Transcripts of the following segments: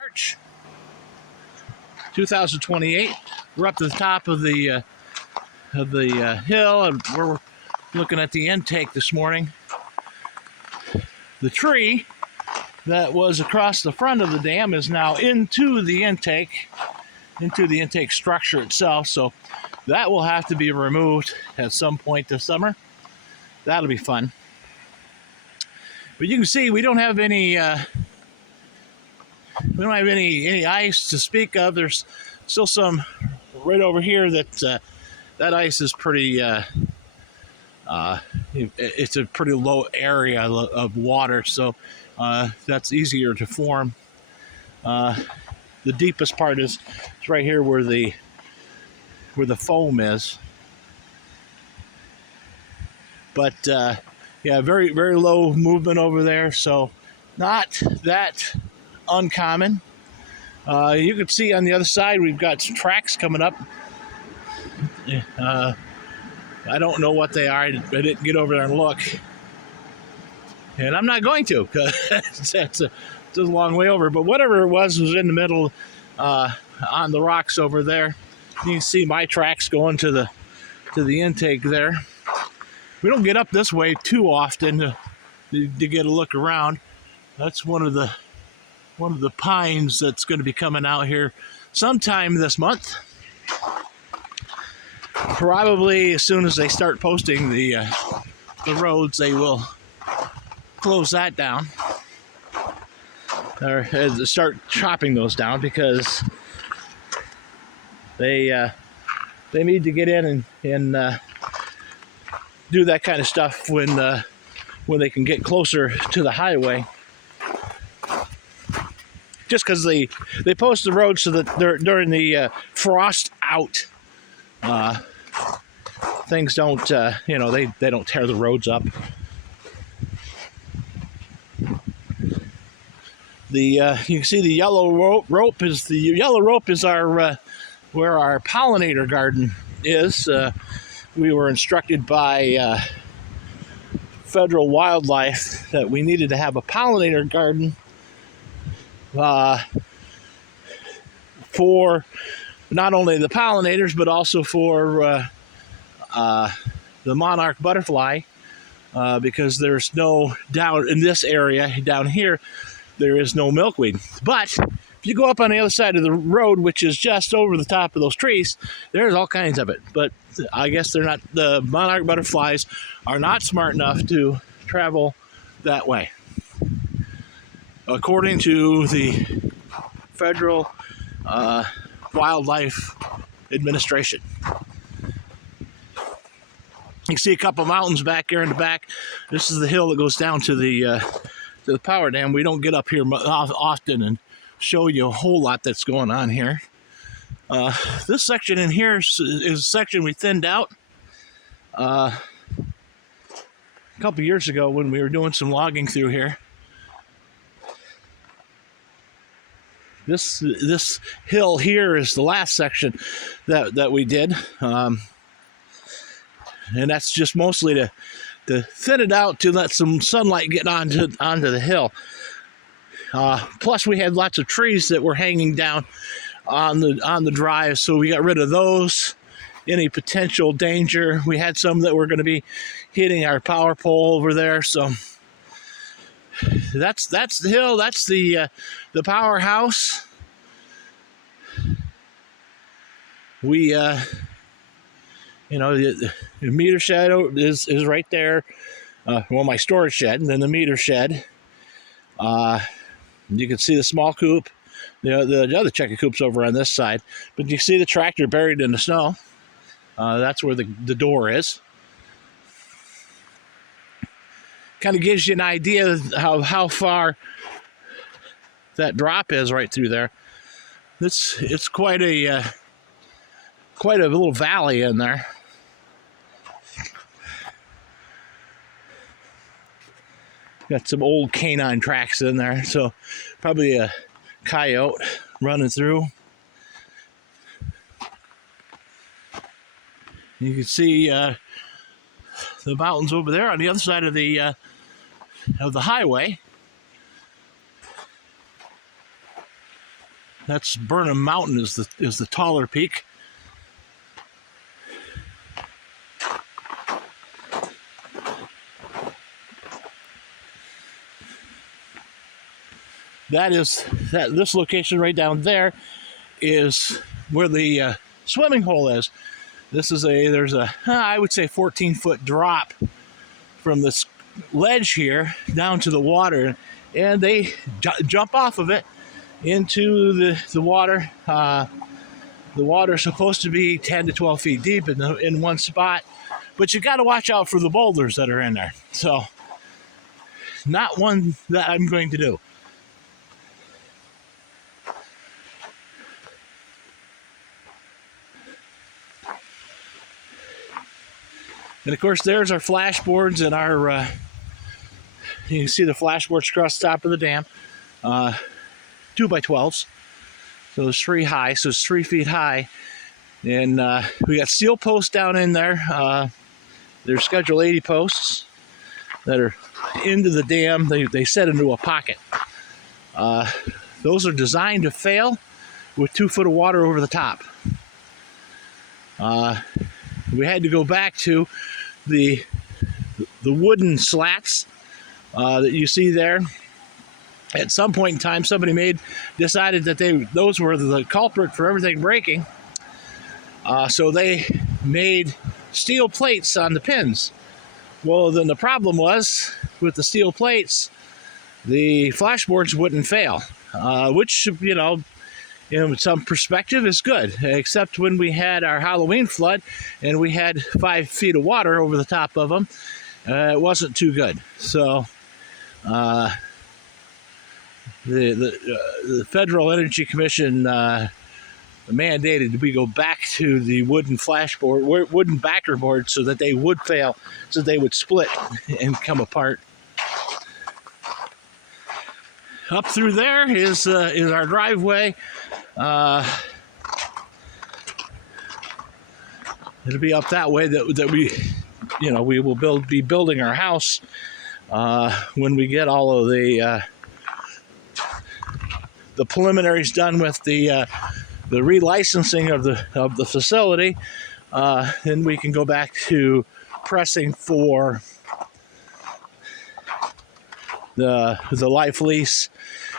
March 2028. We're up to the top of the hill, and we're looking at the intake this morning. The tree that was across the front of the dam is now into the intake structure itself, so that will have to be removed at some point this summer. That'll be fun. But you can see we don't have any ice to speak of. There's still some right over here that ice is pretty it's a pretty low area of water, so that's easier to form. The deepest part is right here where the foam is. But yeah, very, very low movement over there, so not that uncommon. You can see on the other side we've got some tracks coming up. I don't know what they are. I didn't get over there and look. And I'm not going to, because it's a long way over. But whatever it was in the middle on the rocks over there. You can see my tracks going to the intake there. We don't get up this way too often to get a look around. That's one of the pines that's going to be coming out here sometime this month. Probably as soon as they start posting the roads, they will close that down, or start chopping those down, because they need to get in and do that kind of stuff when they can get closer to the highway. Just because they post the roads so that during the frost out, things don't they don't tear the roads up. You can see the yellow rope is our where our pollinator garden is. We were instructed by federal wildlife that we needed to have a pollinator garden for not only the pollinators, but also for the monarch butterfly, because there's no, down in this area down here, there is no milkweed. But if you go up on the other side of the road, which is just over the top of those trees, there's all kinds of it. But I guess the monarch butterflies are not smart enough to travel that way, according to the Federal Wildlife Administration. You can see a couple mountains back here in the back. This is the hill that goes down to the power dam. We don't get up here often and show you a whole lot that's going on here. This section in here is a section we thinned out a couple years ago when we were doing some logging through here. This hill here is the last section that we did, and that's just mostly to thin it out to let some sunlight get onto the hill. Plus, we had lots of trees that were hanging down on the drive, so we got rid of those. Any potential danger, we had some that were going to be hitting our power pole over there. So that's the hill. That's the powerhouse. We the meter shed is right there. Well, my storage shed, and then the meter shed. You can see the small coop. The other chicken coop's over on this side, but you see the tractor buried in the snow. That's where the door is. Kind of gives you an idea of how far that drop is right through there. It's quite a little valley in there. Got some old canine tracks in there, so probably a coyote running through. You can see the mountains over there on the other side of the highway. That's Burnham Mountain is the taller peak. This location right down there is where the swimming hole is. There's a I would say 14-foot drop from this ledge here down to the water, and they jump off of it into the water. The water is supposed to be 10 to 12 feet deep in one spot, but you got to watch out for the boulders that are in there. So, not one that I'm going to do. And of course, there's our flashboards and our, you can see the flashboards across the top of the dam, 2x12s. So there's 3 high, so it's 3 feet high. And we got steel posts down in there. They're Schedule 80 posts that are into the dam. They set into a pocket. Those are designed to fail with 2 foot of water over the top. We had to go back to the wooden slats that you see there. At some point in time, somebody decided that those were the culprit for everything breaking. So they made steel plates on the pins. Well, then the problem was with the steel plates, the flashboards wouldn't fail, which, in some perspective is good, except when we had our Halloween flood and we had 5 feet of water over the top of them, it wasn't too good. So the Federal Energy Commission mandated we go back to the wooden backer board so that they would fail, so they would split and come apart. Up through there is our driveway. It'll be up that way that we will be building our house when we get all of the preliminaries done with the relicensing of the facility. Then we can go back to pressing for the life lease,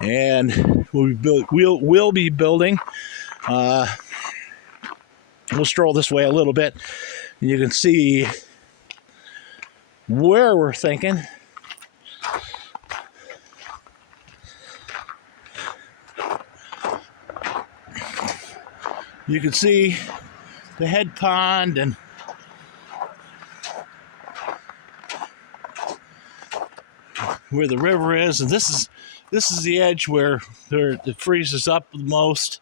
and we'll be building. We'll stroll this way a little bit, and you can see where we're thinking. You can see the head pond and where the river is, and this is the edge where it freezes up the most.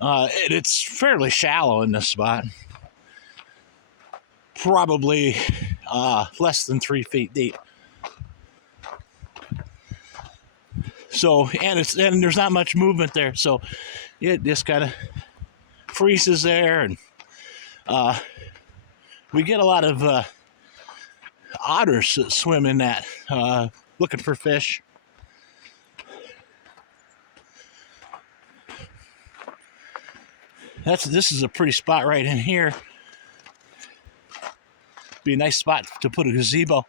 It's fairly shallow in this spot, probably less than 3 feet deep. So, and there's not much movement there, so it just kind of freezes there, and we get a lot of otters that swim in that, looking for fish. This is a pretty spot right in here. Be a nice spot to put a gazebo.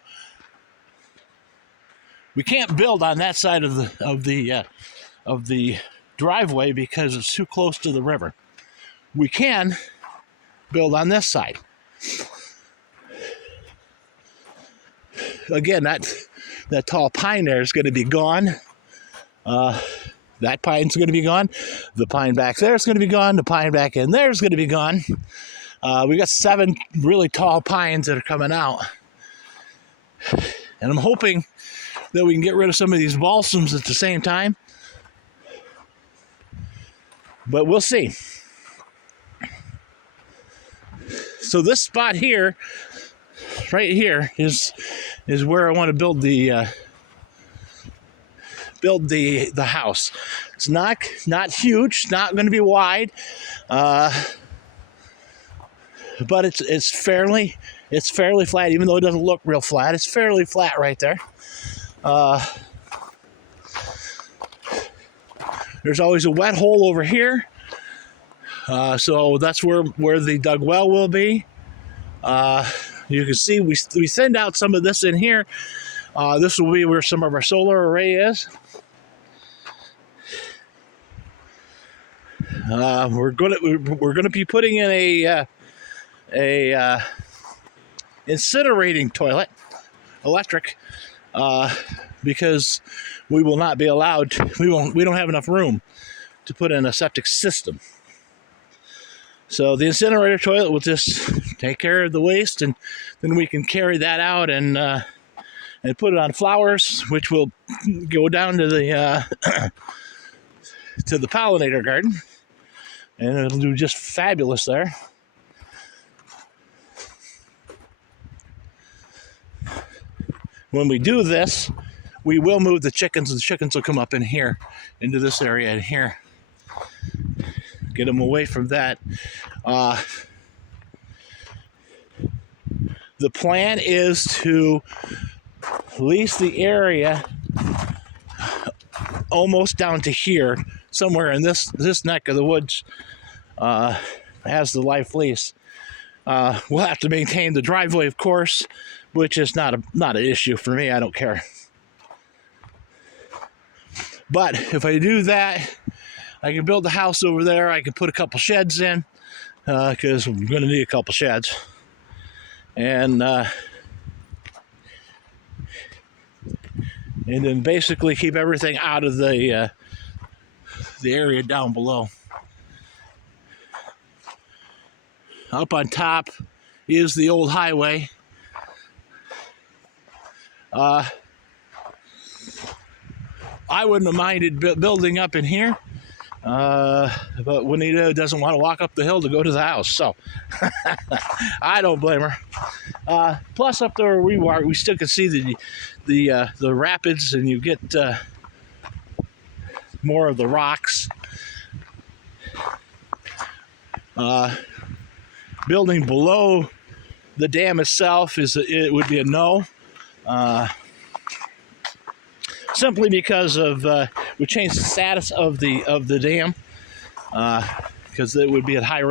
We can't build on that side of the driveway because it's too close to the river. We can build on this side. Again, that tall pine there is going to be gone. That pine's going to be gone. The pine back there is going to be gone. The pine back in there is going to be gone. We got 7 really tall pines that are coming out. And I'm hoping that we can get rid of some of these balsams at the same time. But we'll see. So this spot here, right here, is where I want to build the house. It's not huge, it's not going to be wide, but it's fairly flat, even though it doesn't look real flat. It's fairly flat right there. There's always a wet hole over here. So that's where the dug well will be. You can see we send out some of this in here. This will be where some of our solar array is. We're gonna be putting in a incinerating toilet, electric, because we will not be allowed to, we don't have enough room to put in a septic system. So the incinerator toilet will just take care of the waste, and then we can carry that out and put it on flowers, which will go down to the to the pollinator garden, and it'll do just fabulous there. When we do this, we will move the chickens, and the chickens will come up in here, into this area in here. Get them away from that. The plan is to lease the area almost down to here, somewhere in this neck of the woods, as the life lease. We'll have to maintain the driveway, of course, which is not an issue for me. I don't care. But if I do that, I can build the house over there. I can put a couple sheds in, because I'm going to need a couple sheds. And then basically keep everything out of the area down below. Up on top is the old highway. I wouldn't have minded building up in here, but Juanita doesn't want to walk up the hill to go to the house, so I don't blame her. Plus, up there where we are, we still can see the rapids, and you get more of the rocks. Building below the dam itself it would be a no. Simply because of we changed the status of the dam, because it would be at higher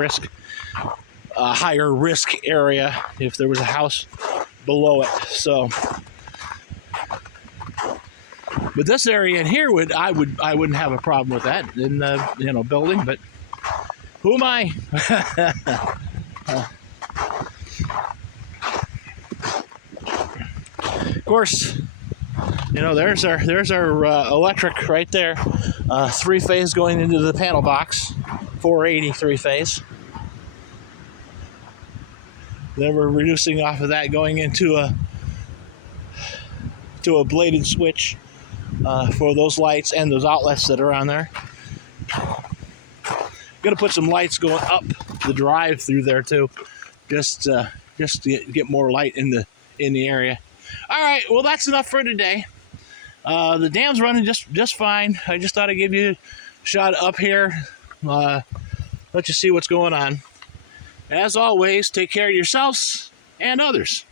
risk area if there was a house below it. So, but this area in here I wouldn't have a problem with that in building. But who am I? Of course. There's our electric right there, 3-phase going into the panel box, 480 3-phase. Then we're reducing off of that, going into a bladed switch for those lights and those outlets that are on there. Gonna put some lights going up the drive through there too, just to get more light in the area. All right, well, that's enough for today. The dam's running just fine. I just thought I'd give you a shot up here, let you see what's going on. As always, take care of yourselves and others.